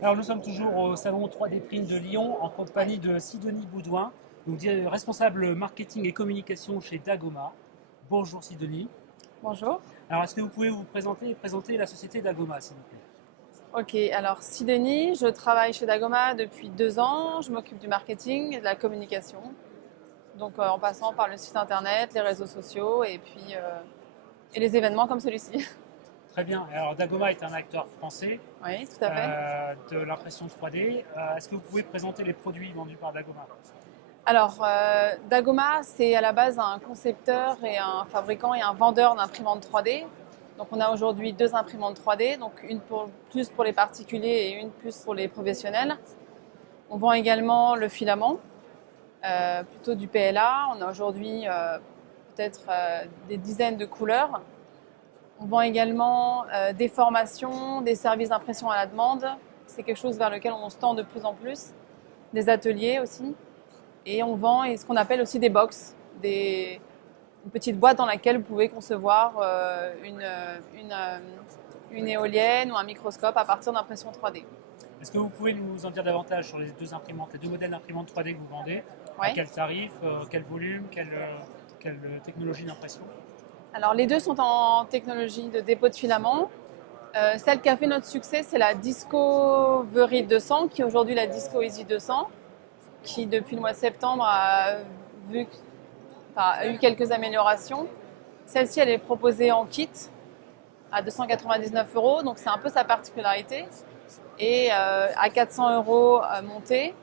Alors nous sommes toujours au salon 3D Print de Lyon en compagnie de Sidonie Boudouin, donc responsable marketing et communication chez Dagoma. Bonjour Sidonie. Bonjour. Alors est-ce que vous pouvez vous présenter et présenter la société Dagoma s'il vous plaît? Ok, alors Sidonie, je travaille chez Dagoma depuis 2 ans. Je m'occupe du marketing et de la communication. Donc en passant par le site internet, les réseaux sociaux et les événements comme celui-ci. Très bien. Alors Dagoma est un acteur français Oui, tout à fait. de l'impression 3D. Est-ce que vous pouvez présenter les produits vendus par Dagoma? Alors Dagoma, c'est à la base un concepteur et un fabricant et un vendeur d'imprimantes 3D. Donc on a aujourd'hui 2 imprimantes 3D, donc plus pour les particuliers et une plus pour les professionnels. On vend également le filament. Plutôt du PLA. On a aujourd'hui peut-être des dizaines de couleurs. On vend également des formations, des services d'impression à la demande. C'est quelque chose vers lequel on se tend de plus en plus. Des ateliers aussi. Et on vend ce qu'on appelle aussi des box, une petite boîte dans laquelle vous pouvez concevoir une éolienne ou un microscope à partir d'impression 3D. Est-ce que vous pouvez nous en dire davantage sur les deux imprimantes, les deux modèles d'imprimantes 3D que vous vendez? À Ouais. quel tarif, quel volume, quelle technologie d'impression? Alors les deux sont en technologie de dépôt de filament. Celle qui a fait notre succès, c'est la Discovery 200, qui est aujourd'hui la Disco Easy 200, qui depuis le mois de septembre a eu quelques améliorations. Celle-ci, elle est proposée en kit à 299 €, donc c'est un peu sa particularité, et à 400 € montée.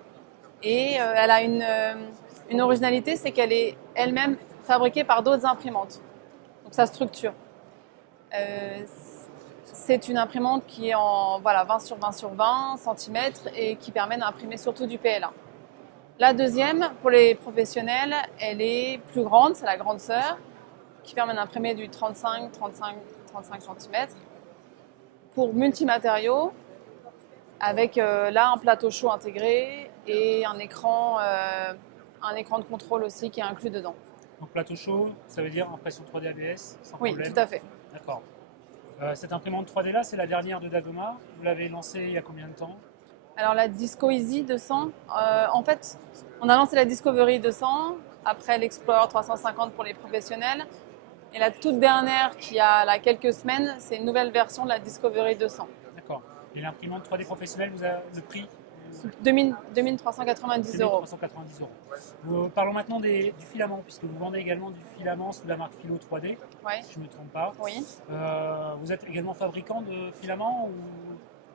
Et elle a une originalité, c'est qu'elle est elle-même fabriquée par d'autres imprimantes, donc sa structure. Euh, c'est une imprimante qui est en 20 sur 20 sur 20 cm et qui permet d'imprimer surtout du PLA. La deuxième, pour les professionnels, elle est plus grande, c'est la grande sœur, qui permet d'imprimer du 35 cm pour multimatériaux, avec là un plateau chaud intégré et un écran de contrôle aussi qui est inclus dedans. Donc plateau chaud, ça veut dire impression 3D ABS, sans Oui, problème. tout à fait. D'accord. Cette imprimante 3D là, c'est la dernière de Dagoma. Vous l'avez lancée il y a combien de temps? Alors la Disco Easy 200, en fait, on a lancé la Discovery 200, après l'Explorer 350 pour les professionnels. Et la toute dernière, qui a là quelques semaines, c'est une nouvelle version de la Discovery 200. D'accord. Et l'imprimante 3D professionnelle, vous a le prix? 2390 euros. 2390 euros. Parlons maintenant du filament, puisque vous vendez également du filament sous la marque Philo 3D, Ouais. si je ne me trompe pas. Oui. Vous êtes également fabricant de filaments ou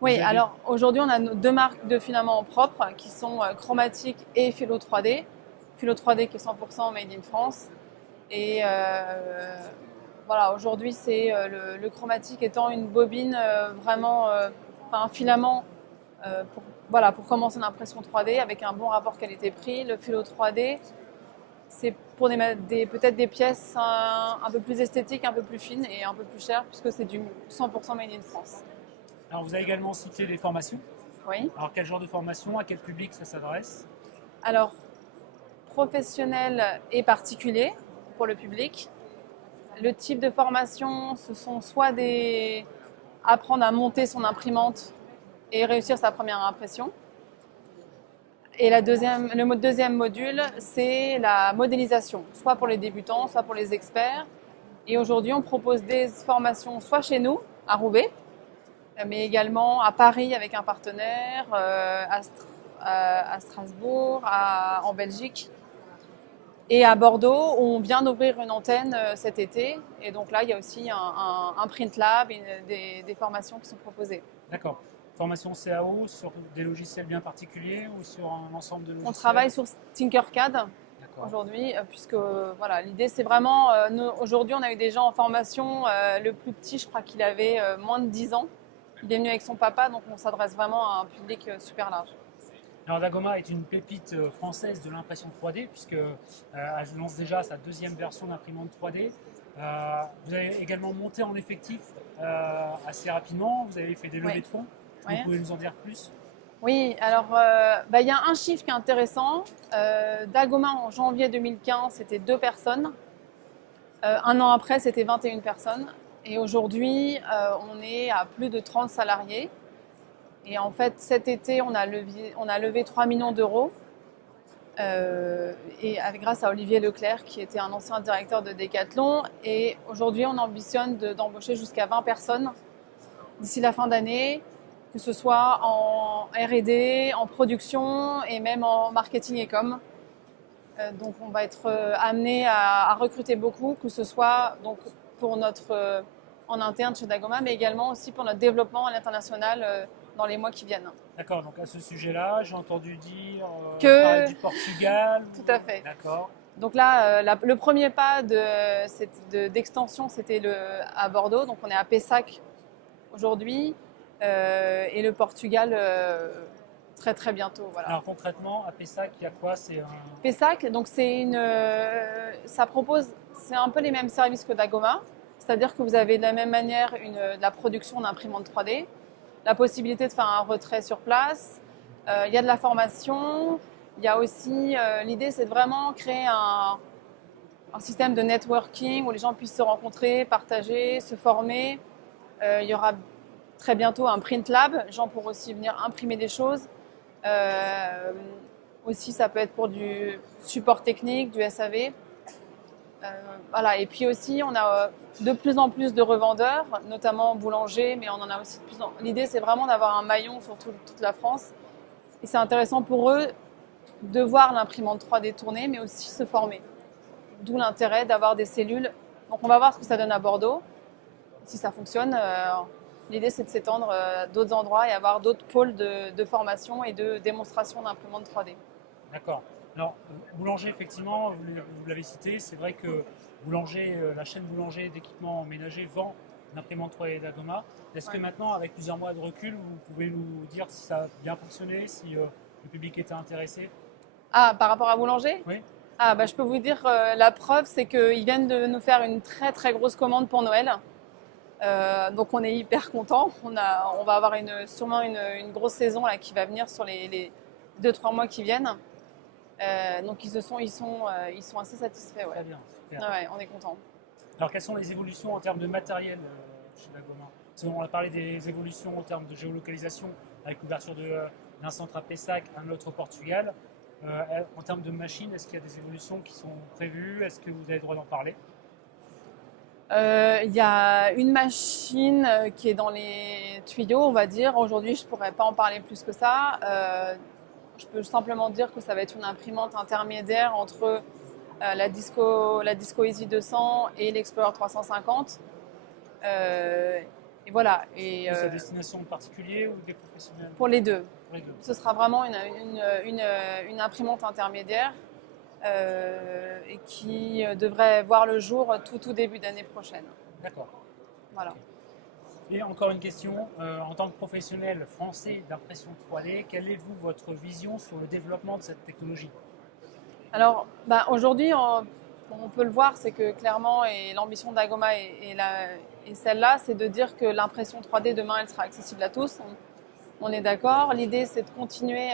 Oui, vous avez... alors aujourd'hui, on a nos 2 marques de filaments propres qui sont Chromatic et Philo 3D. Philo 3D qui est 100% made in France. Et voilà, aujourd'hui, c'est le Chromatic étant une bobine un filament pour commencer l'impression 3D avec un bon rapport qualité-prix. Le Philo 3D, c'est pour peut-être des pièces un peu plus esthétiques, un peu plus fines et un peu plus chères puisque c'est du 100% made in France. Alors vous avez également cité les formations. Oui. Alors quel genre de formation, à quel public ça s'adresse? Alors, professionnel et particulier pour le public. Le type de formation, ce sont soit apprendre à monter son imprimante et réussir sa première impression. Et le deuxième module, c'est la modélisation, soit pour les débutants, soit pour les experts. Et aujourd'hui, on propose des formations soit chez nous, à Roubaix, mais également à Paris avec un partenaire, à Strasbourg, en Belgique. Et à Bordeaux, on vient d'ouvrir une antenne cet été. Et donc là, il y a aussi un print lab et des formations qui sont proposées. D'accord. Formation CAO sur des logiciels bien particuliers ou sur un ensemble de On logiciels? travaille sur Tinkercad D'accord. aujourd'hui, puisque voilà, l'idée c'est vraiment, aujourd'hui on a eu des gens en formation, le plus petit je crois qu'il avait moins de 10 ans, il est venu avec son papa, donc on s'adresse vraiment à un public super large. Alors Dagoma est une pépite française de l'impression 3D puisque elle lance déjà sa deuxième version d'imprimante 3D. Vous avez également monté en effectif assez rapidement, vous avez fait des levées Oui. de fonds. Est-ce que Oui. vous pouvez nous en dire plus? Oui, alors il y a un chiffre qui est intéressant. Dagoma en janvier 2015, c'était 2 personnes. Un an après, c'était 21 personnes. Et aujourd'hui, on est à plus de 30 salariés. Et en fait, cet été, on a levé 3 millions d'euros. Grâce à Olivier Leclerc, qui était un ancien directeur de Decathlon. Et aujourd'hui, on ambitionne d'embaucher jusqu'à 20 personnes d'ici la fin d'année, que ce soit en R&D, en production et même en marketing et com. Donc on va être amené à recruter beaucoup, que ce soit donc, pour notre en interne chez Dagoma, mais également aussi pour notre développement à l'international dans les mois qui viennent. D'accord, donc à ce sujet-là, j'ai entendu dire Que du Portugal. tout à fait. D'accord. Donc là, le premier pas d'extension, c'était à Bordeaux. Donc on est à Pessac aujourd'hui et le Portugal très très bientôt. Voilà. Alors concrètement, à Pessac, il y a quoi? Pessac, donc ça propose, c'est un peu les mêmes services que Dagoma, c'est-à-dire que vous avez de la même manière de la production d'imprimantes 3D, la possibilité de faire un retrait sur place, il y a de la formation, il y a aussi, l'idée c'est de vraiment créer un système de networking où les gens puissent se rencontrer, partager, se former. Il y aura très bientôt un print lab, les gens pourront aussi venir imprimer des choses. Aussi, ça peut être pour du support technique, du SAV. Voilà. Et puis aussi, on a de plus en plus de revendeurs, notamment boulangers, mais on en a aussi de plus en plus. L'idée, c'est vraiment d'avoir un maillon sur toute la France. Et c'est intéressant pour eux de voir l'imprimante 3D tourner, mais aussi se former. D'où l'intérêt d'avoir des cellules. Donc, on va voir ce que ça donne à Bordeaux. Si ça fonctionne, l'idée, c'est de s'étendre à d'autres endroits et avoir d'autres pôles de formation et de démonstration d'imprimantes 3D. D'accord. Alors, Boulanger, effectivement, vous l'avez cité, c'est vrai que Boulanger, la chaîne Boulanger d'équipements ménagers vend l'imprimante 3D Dagoma. Est-ce que maintenant, avec plusieurs mois de recul, vous pouvez nous dire si ça a bien fonctionné, si le public était intéressé? Ah, par rapport à Boulanger? Oui. Ah, bah, je peux vous dire, la preuve, c'est qu'ils viennent de nous faire une très très grosse commande pour Noël. Donc on est hyper content. On va avoir sûrement une grosse saison là, qui va venir sur les 2-3 mois qui viennent. Donc ils sont assez satisfaits. Ouais. Très bien. Ouais, on est content. Alors quelles sont les évolutions en termes de matériel chez Dagoma? On a parlé des évolutions en termes de géolocalisation avec l'ouverture d'un centre à Pessac, un autre au Portugal. En termes de machines, est-ce qu'il y a des évolutions qui sont prévues? Est-ce que vous avez le droit d'en parler? Il y a une machine qui est dans les tuyaux, on va dire. Aujourd'hui, je ne pourrais pas en parler plus que ça. Je peux simplement dire que ça va être une imprimante intermédiaire entre la Disco Easy 200 et l'Explorer 350. Et voilà. Et, sa destination particulière ou des professionnels? Pour les deux. Pour les deux. Ce sera vraiment une imprimante intermédiaire. Et qui devrait voir le jour tout début d'année prochaine. D'accord. Voilà. Et encore une question, en tant que professionnel français d'impression 3D, quelle est votre vision sur le développement de cette technologie? Alors, aujourd'hui, on peut le voir, c'est que clairement, et l'ambition d'Agoma et celle-là, c'est de dire que l'impression 3D demain, elle sera accessible à tous. On est d'accord. L'idée, c'est de continuer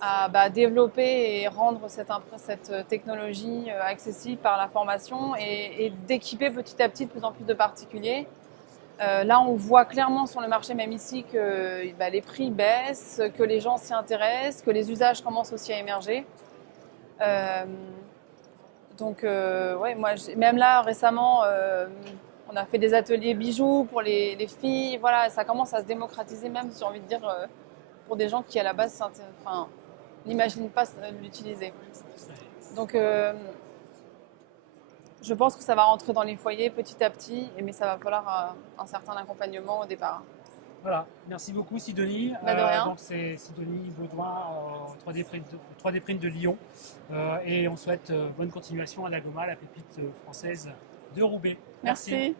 à développer et rendre cette technologie accessible par la formation et d'équiper petit à petit de plus en plus de particuliers. Là, on voit clairement sur le marché, même ici, que les prix baissent, que les gens s'y intéressent, que les usages commencent aussi à émerger. Ouais, moi, même là, récemment, on a fait des ateliers bijoux pour les filles. Voilà, ça commence à se démocratiser même, j'ai envie de dire, pour des gens qui, à la base, n'imaginent pas l'utiliser. Donc, je pense que ça va rentrer dans les foyers petit à petit, mais ça va falloir un certain accompagnement au départ. Voilà, merci beaucoup Sidonie. De rien. Donc c'est Sidonie Baudouin, 3D Print de Lyon. Et on souhaite bonne continuation à Dagoma, la pépite française de Roubaix. Merci.